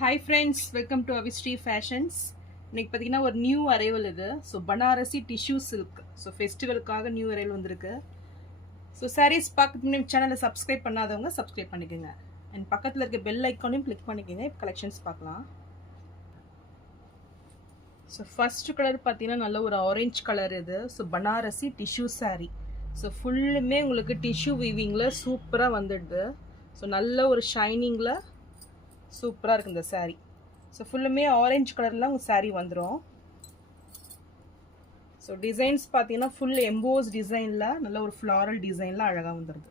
Hi friends, welcome to Avishri fashions. இன்னைக்கு பார்த்தீங்கன்னா ஒரு நியூ அரைவல் இது. So Banarasi tissue silk. So ஃபெஸ்டிவலுக்காக நியூ அரைவல் வந்திருக்கு. ஸோ சாரீஸ் பார்க்க சேனலை சப்ஸ்கிரைப் பண்ணாதவங்க சப்ஸ்கிரைப் பண்ணிக்கோங்க. அண்ட் பக்கத்தில் இருக்க பெல் ஐக்கானையும் கிளிக் பண்ணிக்கோங்க. இப்போ கலெக்ஷன்ஸ் பார்க்கலாம். ஸோ ஃபர்ஸ்ட் கலர் பார்த்தீங்கன்னா நல்ல ஒரு ஆரஞ்சு கலர் இது. So Banarasi tissue sari. So ஃபுல்லுமே உங்களுக்கு டிஷ்யூ வீவிங்கில் சூப்பராக வந்துடுது. ஸோ நல்ல ஒரு ஷைனிங்கில் சூப்பராக இருக்குது இந்த சாரீ. ஸோ ஃபுல்லுமே ஆரஞ்சு கலரில் உங்கள் சாரீ வந்துடும். ஸோ டிசைன்ஸ் பார்த்தீங்கன்னா ஃபுல் எம்போஸ் டிசைனில் நல்ல ஒரு ஃப்ளாரல் டிசைனில் அழகாக வந்துடுது.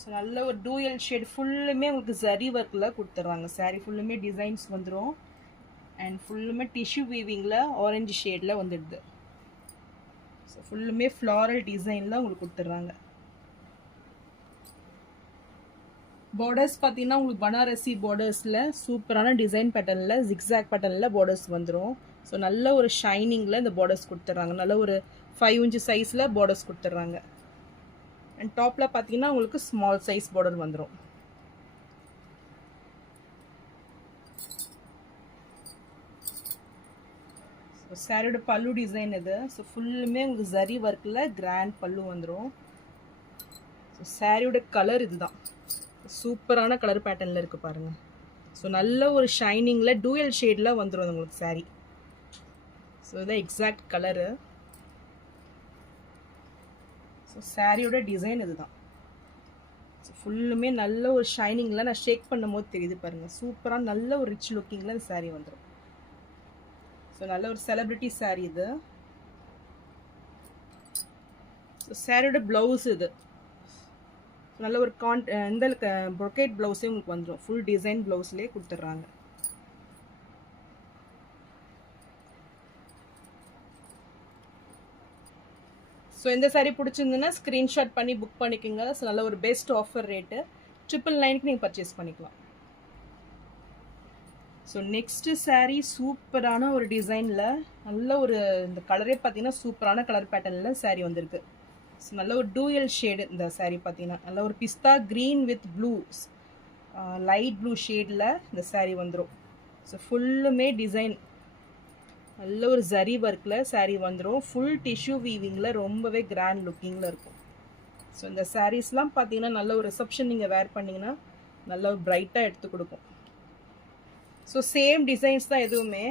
ஸோ நல்ல ஒரு டூயல் ஷேட் ஃபுல்லுமே உங்களுக்கு ஜரி ஒர்க்கில் கொடுத்துட்றாங்க. சாரீ ஃபுல்லுமே டிசைன்ஸ் வந்துடும். அண்ட் ஃபுல்லுமே டிஷ்யூ வீவிங்கில் ஆரஞ்சு ஷேடில் வந்துடுது. ஸோ ஃபுல்லுமே ஃப்ளாரல் டிசைனில் உங்களுக்கு கொடுத்துட்றாங்க. பார்டர்ஸ் பார்த்தீங்கன்னா உங்களுக்கு பனாரசி பார்டர்ஸில் சூப்பரான டிசைன் பேட்டர்னில் ஜிக்ஸாக் பேட்டர்னில் பார்டர்ஸ் வந்துடும். ஸோ நல்ல ஒரு ஷைனிங்கில் இந்த பார்டர்ஸ் கொடுத்துட்றாங்க. நல்ல ஒரு 5 inch சைஸில் பார்டர்ஸ் கொடுத்துட்றாங்க. அண்ட் டாப்பில் பார்த்தீங்கன்னா உங்களுக்கு ஸ்மால் சைஸ் பார்டர் வந்துடும். ஸோ சாரியோட பல்லு டிசைன் இது. ஸோ ஃபுல்லுமே உங்களுக்கு ஜரி ஒர்க்கில் கிராண்ட் பல்லு வந்துடும். ஸோ சாரியோட கலர் இதுதான். சூப்பரான கலர் பேட்டர்னில் இருக்குது பாருங்கள். ஸோ நல்ல ஒரு ஷைனிங்கில் டூயல் ஷேடில் வந்துடும் உங்களுக்கு சாரீ. ஸோ இதான் எக்ஸாக்ட் கலரு. ஸோ சாரியோட டிசைன் இதுதான். ஸோ ஃபுல்லுமே நல்ல ஒரு ஷைனிங்கில் நான் ஷேக் பண்ணும் போது தெரியுது பாருங்கள். சூப்பராக நல்ல ஒரு ரிச் லுக்கிங்கில் இந்த சாரீ வந்துடும். ஸோ நல்ல ஒரு செலிப்ரிட்டி சாரீ இது. ஸோ சாரியோட ப்ளவுஸ் இது. நல்ல ஒரு இந்த ப்ரொக்கேட் ப்ளவுஸே உங்களுக்கு வந்துடும். ஃபுல் டிசைன் ப்ளவுஸ்லேயே கொடுத்துட்றாங்க. ஸோ இந்த சாரீ பிடிச்சிருந்துன்னா ஸ்க்ரீன்ஷாட் பண்ணி புக் பண்ணிக்கோங்க. ஸோ நல்ல ஒரு பெஸ்ட் ஆஃபர் ரேட்டு 999 நீங்கள் பர்ச்சேஸ் பண்ணிக்கலாம். ஸோ நெக்ஸ்ட்டு சாரீ சூப்பரான ஒரு டிசைனில் நல்ல ஒரு இந்த கலரே பார்த்தீங்கன்னா சூப்பரான கலர் பேட்டர்னில் சாரீ வந்திருக்கு. ஸோ நல்ல ஒரு டூயல் ஷேடு இந்த சாரீ பார்த்தீங்கன்னா நல்ல ஒரு pista green with blue, light blue ஷேடில் இந்த சாரீ வந்துடும். ஸோ ஃபுல்லுமே டிசைன் நல்ல ஒரு ஜரி ஒர்க்கில் சாரீ வந்துடும். ஃபுல் டிஷ்யூ வீவிங்கில் ரொம்பவே கிராண்ட் லுக்கிங்கில் இருக்கும். ஸோ இந்த சாரீஸ்லாம் பார்த்தீங்கன்னா நல்ல ஒரு ரிசப்ஷன் நீங்கள் வேர் பண்ணிங்கன்னா நல்ல ஒரு பிரைட்டாக எடுத்து கொடுக்கும். ஸோ சேம் டிசைன்ஸ் தான் எதுவுமே.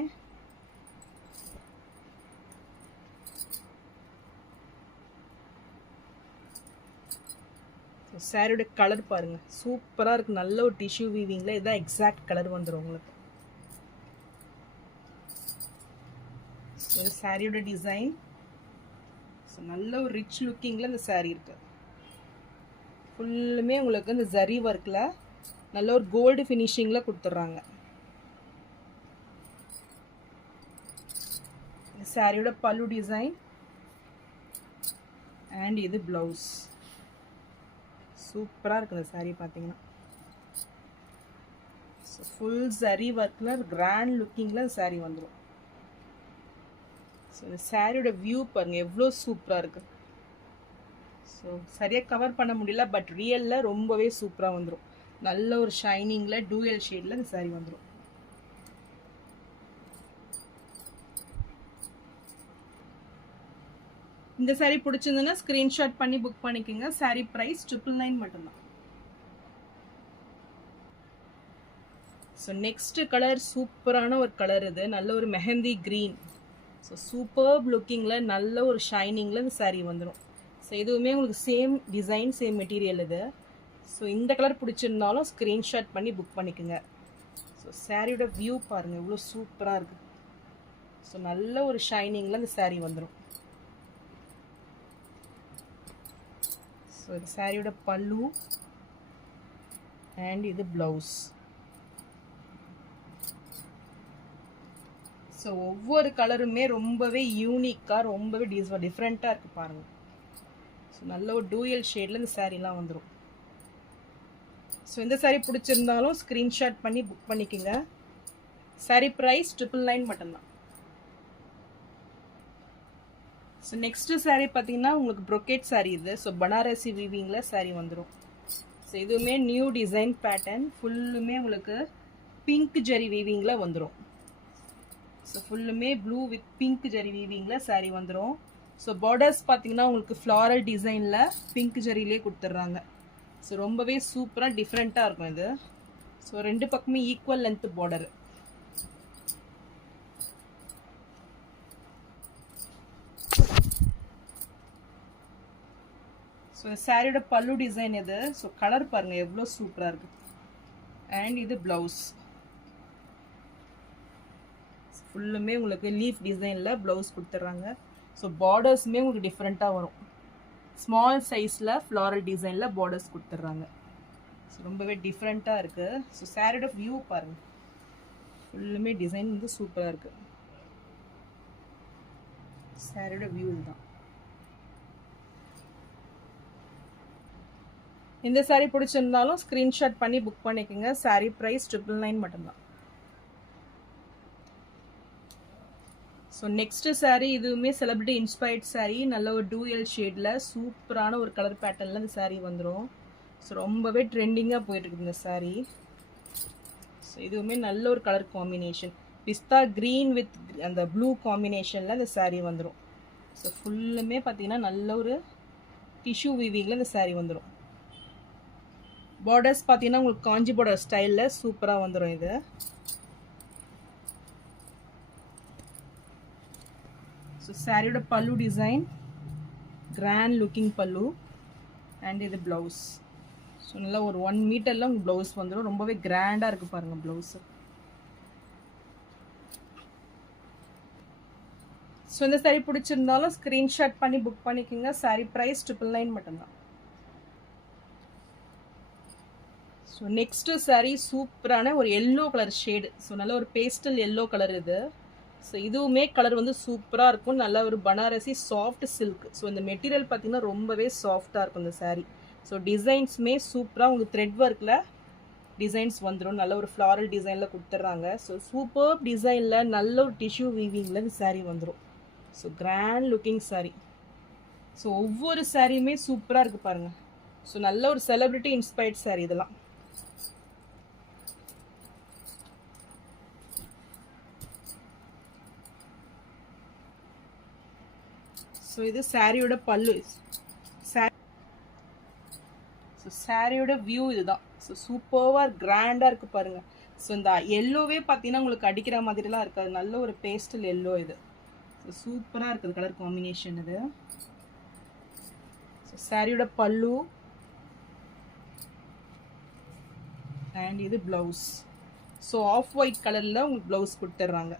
சாரியோட கலர் பாருங்கள் சூப்பராக இருக்குது. நல்ல ஒரு டிஷ்யூ வீவிங்கில் இதுதான் எக்ஸாக்ட் கலர் வந்துடும் உங்களுக்கு. ஸோ சாரியோட டிசைன். ஸோ நல்ல ஒரு ரிச் லுக்கிங்கில் இந்த சாரீ இருக்குது. ஃபுல்லுமே உங்களுக்கு இந்த ஜரி ஒர்க்கில் நல்ல ஒரு கோல்டு ஃபினிஷிங்கில் கொடுத்துட்றாங்க. சாரியோட பல்லு டிசைன் அண்ட் இது ப்ளவுஸ். சூப்பராக இருக்குது இந்த சாரீ பார்த்தீங்கன்னா. ஸோ ஃபுல் ஜரி ஒர்க்கில் கிராண்ட் லுக்கிங்கில் சாரீ வந்துடும். ஸோ இந்த சாரியோட வியூ பாருங்கள் எவ்வளோ சூப்பராக இருக்குது. ஸோ சரியாக கவர் பண்ண முடியல, பட் ரியலில் ரொம்பவே சூப்பராக வந்துடும். நல்ல ஒரு ஷைனிங்கில் டூயல் ஷேடில் இந்த சாரீ வந்துடும். இந்த சாரீ பிடிச்சிருந்ததுன்னா ஸ்க்ரீன்ஷாட் பண்ணி புக் பண்ணிக்கோங்க. சாரீ ப்ரைஸ் 999 மட்டும்தான். ஸோ நெக்ஸ்ட் கலர் சூப்பரான ஒரு கலர் இது. நல்ல ஒரு மெஹந்தி க்ரீன். ஸோ சூப்பர்ப் லுக்கிங்கில் நல்ல ஒரு ஷைனிங்கில் இந்த சாரீ வந்துடும். ஸோ இதுவுமே உங்களுக்கு சேம் டிசைன் சேம் மெட்டீரியல் இது. ஸோ இந்த கலர் பிடிச்சிருந்தாலும் ஸ்க்ரீன்ஷாட் பண்ணி புக் பண்ணிக்கோங்க. ஸோ சாரியோட வியூ பாருங்கள் எவ்வளோ சூப்பராக இருக்குது. ஸோ நல்ல ஒரு ஷைனிங்கில் இந்த சாரீ வந்துடும். ஸோ இது சாரியோட பல்லு அண்ட் இது ப்ளவுஸ். ஸோ ஒவ்வொரு கலருமே ரொம்பவே யூனிக்காக ரொம்பவே டிஃப்ரெண்ட்டாக இருக்குது பாருங்கள். ஸோ நல்ல ஒரு டூயல் ஷேடில் இந்த சாரீலாம் வந்துடும். ஸோ இந்த சாரீ பிடிச்சிருந்தாலும் ஸ்க்ரீன்ஷாட் பண்ணி புக் பண்ணிக்கோங்க. சாரீ ப்ரைஸ் 999 மட்டும்தான். ஸோ நெக்ஸ்ட்டு saree பார்த்தீங்கன்னா உங்களுக்கு brocade saree இது. ஸோ பனாரசி வீவிங்கில் saree வந்துடும். ஸோ இதுவுமே நியூ டிசைன் பேட்டர்ன், ஃபுல்லுமே உங்களுக்கு பிங்க் ஜெரி வீவிங்கில் வந்துடும். ஸோ ஃபுல்லுமே ப்ளூ வித் பிங்க் ஜெரி வீவிங்கில் saree வந்துடும். ஸோ பார்டர்ஸ் பார்த்தீங்கன்னா உங்களுக்கு ஃப்ளாரல் டிசைனில் பிங்க் ஜெரிலே கொடுத்துட்றாங்க. ஸோ ரொம்பவே சூப்பராக டிஃப்ரெண்ட்டாக இருக்கும் இது. ஸோ ரெண்டு பக்கமே ஈக்குவல் லென்த் பார்டர். ஸோ இந்த சாரியோட பல்லு டிசைன் இது. ஸோ கலர் பாருங்கள் எவ்வளோ சூப்பராக இருக்குது. அண்ட் இது ப்ளவுஸ். ஃபுல்லுமே உங்களுக்கு லீஃப் டிசைனில் ப்ளவுஸ் கொடுத்துட்றாங்க. ஸோ பார்டர்ஸுமே உங்களுக்கு டிஃப்ரெண்ட்டாக வரும். ஸ்மால் சைஸில் ஃப்ளாரல் டிசைனில் பார்டர்ஸ் கொடுத்துட்றாங்க. ஸோ ரொம்பவே டிஃப்ரெண்ட்டாக இருக்குது. ஸோ சாரியோட வியூ பாருங்கள், ஃபுல்லுமே டிசைன் வந்து சூப்பராக இருக்குது. சாரியோட வியூ இதுதான். இந்த சாரீ பிடிச்சிருந்தாலும் ஸ்க்ரீன்ஷாட் பண்ணி புக் பண்ணிக்கோங்க. சாரீ ப்ரைஸ் 999 மட்டும்தான். ஸோ நெக்ஸ்ட்டு சாரீ இதுவுமே செலிபிரிட்டி இன்ஸ்பயர்ட் சாரீ. நல்ல ஒரு டூயல் ஷேடில் சூப்பரான ஒரு கலர் பேட்டர்னில் இந்த சாரீ வந்துடும். ஸோ ரொம்பவே ட்ரெண்டிங்காக போயிட்டுருக்கு இந்த சாரீ. ஸோ இதுவுமே நல்ல ஒரு colour combination, pista green with அந்த ப்ளூ காம்பினேஷனில் இந்த சாரீ வந்துடும். ஸோ ஃபுல்லுமே பார்த்தீங்கன்னா நல்ல ஒரு டிஷ்யூ வீவிங்கில் இந்த சாரீ வந்துடும். பார்டர்ஸ் பார்த்தீங்கன்னா உங்களுக்கு காஞ்சி பார்டர் ஸ்டைலில் சூப்பராக வந்துடும் இது. ஸோ சாரியோட பல்லு டிசைன் கிராண்ட் லுக்கிங் பல்லு. அண்ட் இது ப்ளவுஸ். ஸோ நல்லா ஒரு 1 மீட்டரில் உங்களுக்கு ப்ளவுஸ் வந்துடும். ரொம்பவே கிராண்டாக இருக்குது பாருங்கள் ப்ளவுஸு. ஸோ இந்த சாரீ பிடிச்சிருந்தாலும் ஸ்க்ரீன்ஷாட் பண்ணி புக் பண்ணிக்கோங்க. சாரீ ப்ரைஸ் 999 மட்டும்தான். ஸோ நெக்ஸ்ட்டு சாரீ சூப்பரான ஒரு எல்லோ கலர் ஷேடு. ஸோ நல்ல ஒரு பேஸ்டல் எல்லோ கலர் இது. ஸோ இதுவுமே கலர் வந்து சூப்பராக இருக்கும். நல்ல ஒரு பனாரசி சாஃப்ட் சில்க். ஸோ இந்த மெட்டீரியல் பார்த்தீங்கன்னா ரொம்பவே சாஃப்டாக இருக்கும் இந்த சாரீ. ஸோ டிசைன்ஸுமே சூப்பராக உங்களுக்கு த்ரெட் ஒர்க்கில் டிசைன்ஸ் வந்துடும். நல்ல ஒரு ஃப்ளாரல் டிசைனில் கொடுத்துட்றாங்க. ஸோ சூப்பர் டிசைனில் நல்ல ஒரு டிஷ்யூ வீவிங்கில் இந்த சாரீ வந்துடும். So grand looking sari. So ஒவ்வொரு சாரியுமே சூப்பராக இருக்குது பாருங்கள். ஸோ நல்ல ஒரு செலிபிரிட்டி இன்ஸ்பயர்ட் சாரீ இதெல்லாம். ஸோ இது சாரியோட பல்லு. ஸோ சாரியோட வியூ இதுதான். ஸோ சூப்பராக கிராண்டாக இருக்குது பாருங்கள். ஸோ இந்த எல்லோவே பார்த்தீங்கன்னா உங்களுக்கு அடிக்கிற மாதிரிலாம் இருக்காது. நல்ல ஒரு பேஸ்டல் எல்லோ இது. ஸோ சூப்பராக இருக்குது கலர் காம்பினேஷன் இது. ஸோ சாரியோட பல்லு அண்ட் இது ப்ளவுஸ். ஸோ ஆஃப் ஒயிட் கலரில் உங்களுக்கு ப்ளவுஸ் கொடுத்துட்றாங்க.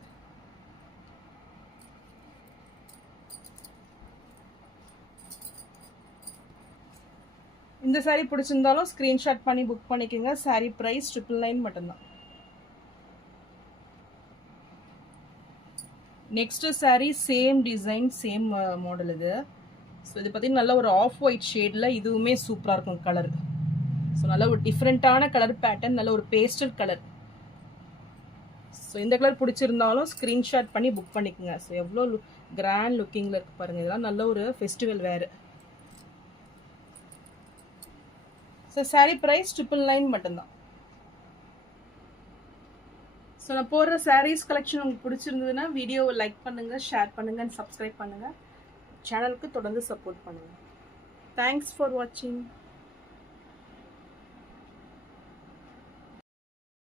இந்த சாரீ பிடிச்சிருந்தாலும் ஸ்க்ரீன்ஷாட் பண்ணி புக் பண்ணிக்கோங்க. சாரீ ப்ரைஸ் 999 மட்டும்தான். Next sari same design same model இது. ஸோ இது பார்த்தீங்கன்னா நல்ல ஒரு ஆஃப் ஒயிட் ஷேடில் இதுவுமே சூப்பராக இருக்கும் கலர். ஸோ நல்ல ஒரு டிஃப்ரெண்ட்டான கலர் பேட்டர்ன், நல்ல ஒரு பேஸ்டல் கலர். ஸோ இந்த கலர் பிடிச்சிருந்தாலும் ஸ்க்ரீன்ஷாட் பண்ணி புக் பண்ணிக்கோங்க. ஸோ எவ்வளோ கிராண்ட் லுக்கிங்கில் இருக்குது பாருங்கள். இதெல்லாம் நல்ல ஒரு ஃபெஸ்டிவல் வேறு. ஸோ சாரீ ப்ரைஸ் 999 மட்டும்தான். ஸோ நான் போடுற சாரீஸ் கலெக்ஷன் உங்களுக்கு பிடிச்சிருந்ததுன்னா வீடியோவை லைக் பண்ணுங்கள், ஷேர் பண்ணுங்கள் அண்ட் சப்ஸ்கிரைப் பண்ணுங்கள். சேனலுக்கு தொடர்ந்து சப்போர்ட் பண்ணுங்கள். தேங்க்ஸ் ஃபார் வாட்சிங்.